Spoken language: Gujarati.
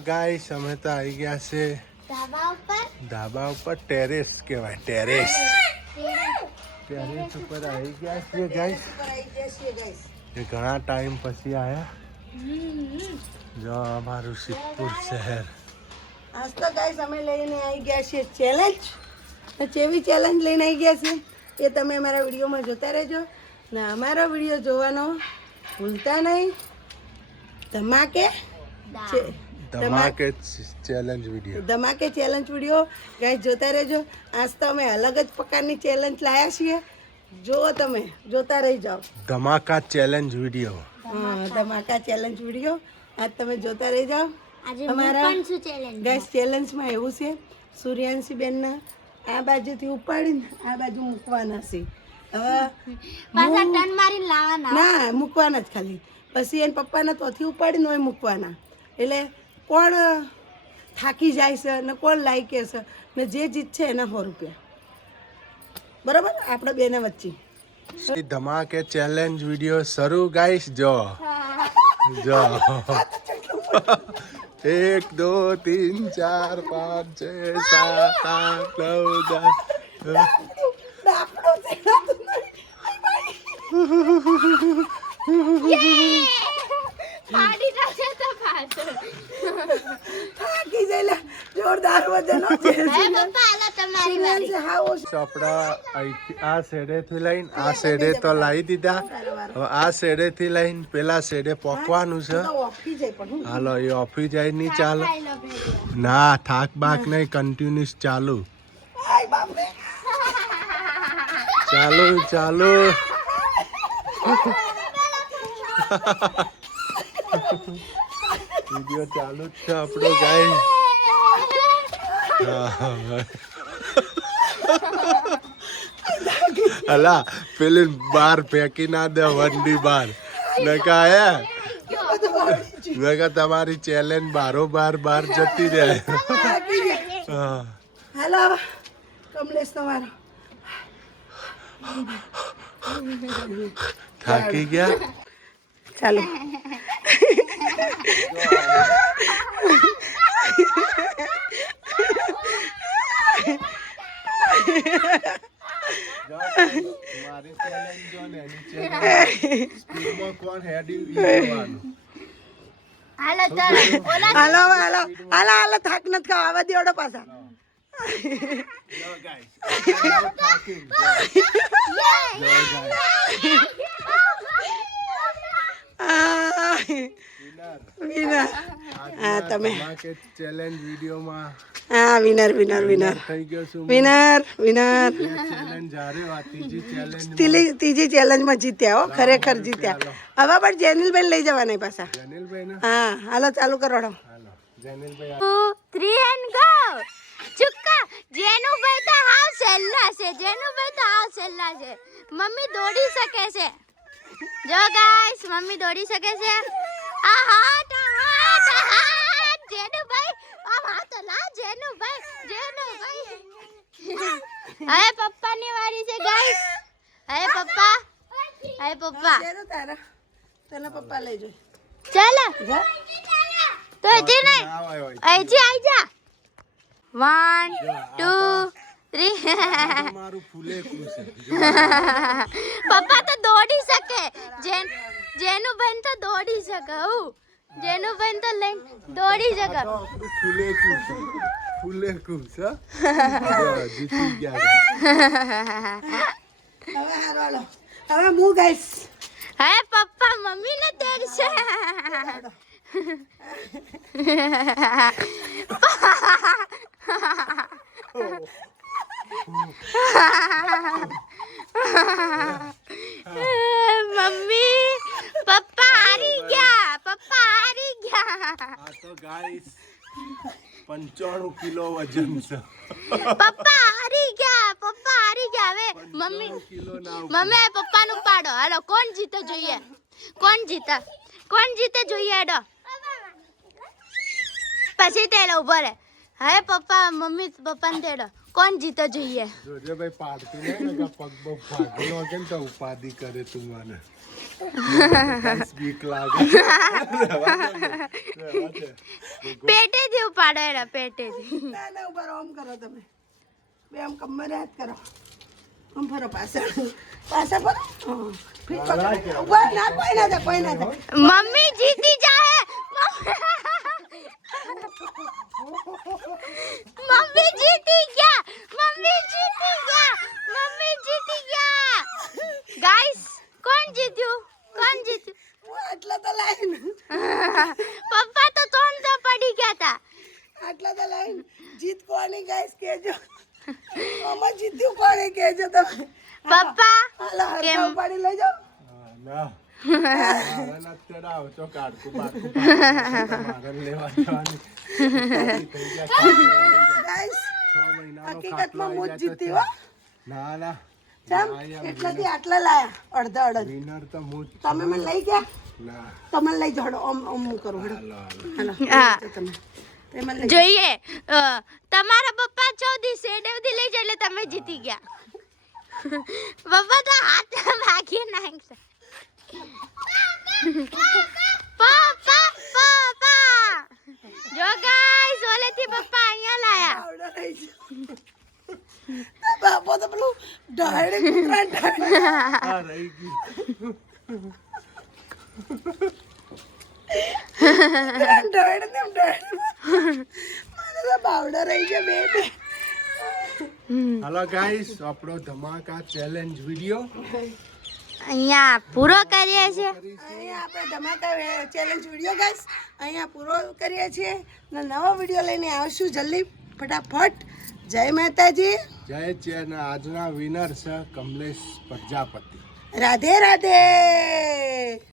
ગાઈસ અમે તો આવી ગયા છે ધાબા ઉપર ટેરેસ કહેવાય ટેરેસ ઉપર આવી ગયા છે ગાઈસ એ ઘણા ટાઈમ પછી આયા જો અમારું સિદ્ધપુર શહેર આજ તો ગાઈસ અમે લઈને આવી ગયા છીએ ચેલેન્જ તો કેવી ચેલેન્જ લઈને આવી ગયા છે એ તમે અમારા વિડીયોમાં જોતા રહેજો ને અમારો વિડીયો જોવાનો ભૂલતા નહીં ધમાકે ચેલેન્જ વિડીયો ધમાકે ચેલેન્જ વિડીયો ગાઈસ જોતા રહેજો આજ તો અમે અલગ જ પ્રકારની ચેલેન્જ લાયા છીએ જો તમે જોતા રહી જાઓ ધમાકા ચેલેન્જ વિડીયો હા ધમાકા ચેલેન્જ વિડીયો આજ તમે જોતા રહી જાઓ અમારા ગાઈસ ચેલેન્જમાં એવું છે સૂર્યાંશી બેનના આ બાજુથી ઉપાડીને આ બાજુ મૂકવાના છે હવે ના મૂકવાના જ ખાલી પછી એને પપ્પાના તોથી ઉપાડીને હોય મૂકવાના એટલે કોણ થાકી જાય છે ને કોણ લાયકે છે ને જે જીતશે એના 100 રૂપિયા બરાબર આપણે બેને વચ્ચે ધમાકે ચેલેન્જ વિડીયો શરૂ ગાઈસ જો 1 2 3 4 5 6 7 8 9 જોરદાર વજન ચોપડા આ શેડેથી લઈને આ શેડે તો લાવી દીધા હવે આ શેડેથી લઈને પેલા શેડે પોકવાનું છે હાલો એ ઓફી જાય નહીં ચાલે ના થાક બાક નહીં કન્ટિન્યુઅસ ચાલુ ચાલુ વિડિયો ચાલુ જ છે આપણો ગાય અલા પેલી બાર ફેંકી ના દે વંડી બાર નકા તમારી ચેલેન્જ બાર જતી રહે હેલો કમલેશ તમારો થાકી ગયા ચાલો મારી ચેલેન્જ જો ને એની ચેલેન્જ સ્પીડમાં કોણ હેડી લેવાનું હાલો થાક નથી ખાવા આવા દેવડો પાછા જો ગાઈસ થાકી વિનર હા તમે ચેલેન્જ વિડીયોમાં હા વિનર થઈ ગયો છું વિનર ચેલેન્જ હારે આ ત્રીજી ચેલેન્જમાં જીત્યા હો ખરેખર જીત્યા હવે પણ જેનિલભાઈ લઈ જવાના પાછા હા હાલો ચાલુ કરો હાલો જેનિલભાઈ 2 3 and go ચુક્કા જેનુભાઈ તો હાવ સેલ્લા છે મમ્મી દોડી શકે છે જો ગાઈસ મમ્મી દોડી શકે છે આ હાથ જેનુભાઈ આ હાથ લા જેનુભાઈ હવે પપ્પાની વારી છે ગાઈસ હવે પપ્પા તને પપ્પા લઈ જોઈ ચાલો તો હજી નહીં હજી આવી જા 1 2 3 મારું ફૂલે છે પપ્પા તો દોડી શકે જેનુભાઈ તો દોડી શકે જેનુભાઈ તો લઈને દોડી શકે ફૂલે છે જીતી ગયા હવે હું ગાઈસ હે પપ્પા મમ્મી ને તેડશે મમ્મી પપ્પા હારી ગયા આ તો ગાઈસ 95 કિલો વજન છે પપ્પા હારી ગયા હવે મમ્મી પપ્પાનું પાડો હાલો કોણ જીતે જોઈએ હેડો પછી તેડો ઉભો રે હે પપ્પા મમ્મી પપ્પાને તેડો કોણ જીતે જોઈએ જોજે ભાઈ પાડતી નહીં ને પગ બગ ફાગલો કેમ તો ઉપાધિ કરે તું મને ગાઈસ બીક લાગે રહેવા દે. પેટેથી ઉપાડો એના પેટેથી. ના ઉપર આમ કરો તમે બે આમ કમરે હાથ કરો આમ ફરો પાછળ ફરો હા. ફીટ પકડો. ઉભા ના કોઈ ના થાય. મમ્મી જીતી જાહે. મમ્મી જીતી ગયા. ગાઈસ કોણ જીત્યું? હું આટલા તો લાઈન પપ્પા તો ત્રણ તો પડી ગયા હતા. આટલા તો લાઈન જીત કોની ગાઈસ કેજો આમાં જીત્યું કોને કેજો તમે પપ્પા હાલો હરખા ઉપાડી લઈ જાઓ ના મારે નથી ચડાવ તો કાઢકું મારે લેવા જવાની ગાઈસ 6 મહિનાનો હકીકતમાં હું જ જીતી હો ના ના ચમ એટલાથી આટલા લાયા અડધા વિનર તો હું જ તમે મને લઈ ગયા ના તમે લઈ જાઓ ઓમ કરો હડો હાલો હા. તમે મને લઈ જોઈએ તમારા પપ્પા 14 શેડેવથી લઈ જાય એટલે તમે જીતી ગયા. પપ્પા તો હાથ ભાગી નાખશે. પપ્પા જો ગાઈસ ઓલેથી પપ્પા અહીંયા લાયા. આવડા રહી છે બાપો તો પેલું ઢાળે કૂતરા આ રહી ગઈ ઢાળે ને મને તો બાવડા રહી છે બે હાલો ગાઈસ આપણો ધમાકા ચેલેન્જ વિડિયો અહીંયા પૂરો કરીએ છીએ. અહીંયા આપણે ધમાકા ચેલેન્જ વિડીયો ગાઈસ અહીંયા પૂરો કરીએ છીએ ને નવો વિડીયો લઈને આવશું જલ્દી ફટાફટ. જય માતાજી. જય ચેન આજના વિનર છે કમલેશ પ્રજાપતિ. રાધે રાધે.